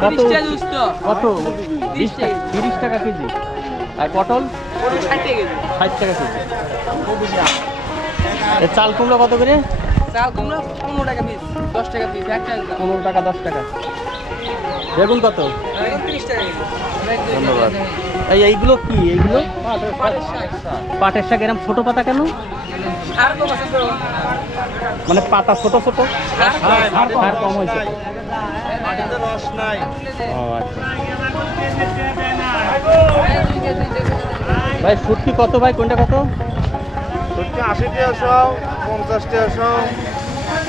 তিরিশ কত? তিরিশ টাকা। কেজি আর পটল ষাট টাকা কেজি চাল কুমড়ো কত করে? চাল কুমড়ো পনেরো টাকা পিস দশ টাকা পিস এক টাকা পনেরো টাকা দশ টাকা। বেগুন কত। ধন্যবাদ এই এইগুলো কি এইগুলো পাটের শাক। এরকম ছোট পাতা কেন? মানে পাতা ছোট ছোট। সার কম হয়েছে আচ্ছা ভাই, সুটকি কত ভাই কোনটা কত সত্যি আশি টাকা পঞ্চাশ টাকা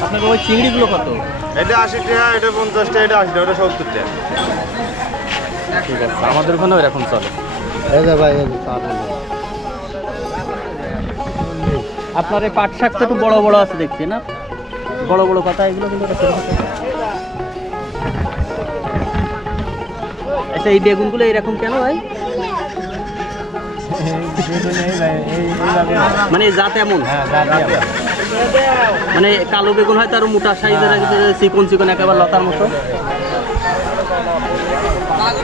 আপনার ওই চিংড়িগুলো কত? এটা আশি টাকা এটা পঞ্চাশ টাকা এটা আশি টাকা এটা সত্তর টাকা। ঠিক আছে আমাদের ওখানেও এরকম চলে। আপনার এই পাট শাক তো একটু বড় বড় আছে দেখছি না? বড় বড় কথা এগুলো কিন্তু। আচ্ছা এই বেগুনগুলো এরকম কেন ভাই? মানে যা জাত এমন। মানে কালো বেগুন হয় তার মোটা সাইজের চিকন চিকন একেবারে লতার মতো। আর।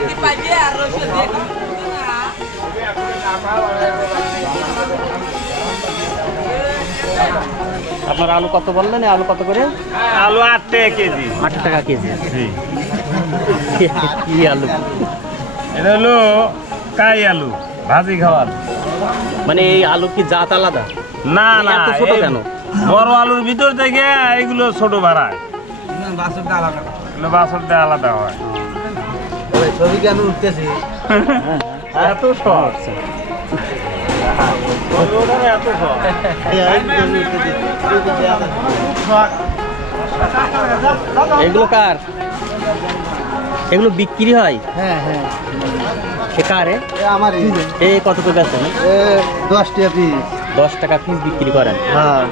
আপনার আলু কত বললেন? আলু কত করে? আলু আট টাকা কেজি। আট টাকা কেজি। কি আলু? এটা হলো কাই আলু ভাজি খাওয়ার মানে এই আলু কি জাত আলাদা? না না এত ছোট কেন? বড় আলুর ভিতর থেকে এইগুলো ছোট এগুলো বাসরটা আলাদা হয়। এত শর্ট এত সব এগুলো কার? এগুলো বিক্রি হয়? হ্যাঁ হ্যাঁ। সে কারে আমার এ কত করে বেচেন দশ টাকা পিস দশ টাকা পিস বিক্রি করেন। হ্যাঁ।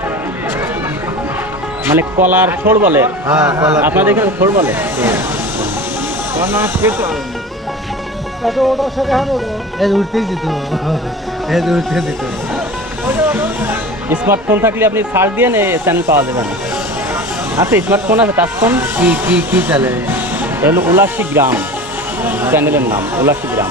মানে কলার ছোড় বলে। হ্যাঁ আপনাদের এখানে ছোড় বলে? স্মার্টফোন থাকলে আপনি সার্চ দিয়ে চ্যানেল পাওয়া যাবে না। আচ্ছা স্মার্টফোন আছে টাচ ফোন? কি কি কি চলে হলো উলাসি গ্রাম। চ্যানেলের নাম উলাসি গ্রাম।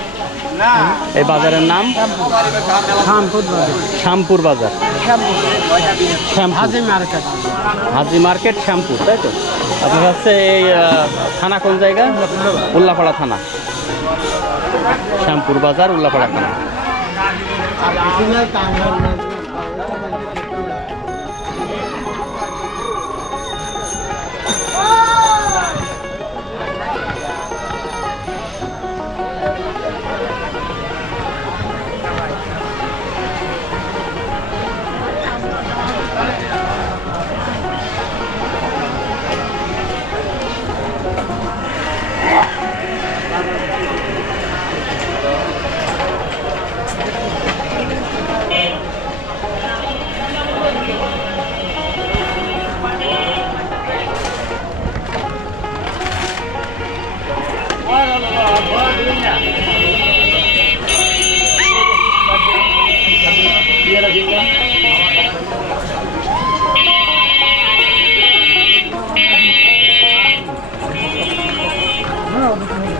এই বাজারের নাম? শ্যামপুর বাজার। হাজি মার্কেট। শ্যামপুর তাই তো? আপনার হচ্ছে এই থানা কোন জায়গা? উল্লাপাড়া থানা। শ্যামপুর বাজার উল্লাপাড়া থানা। la chinga. No, no, no.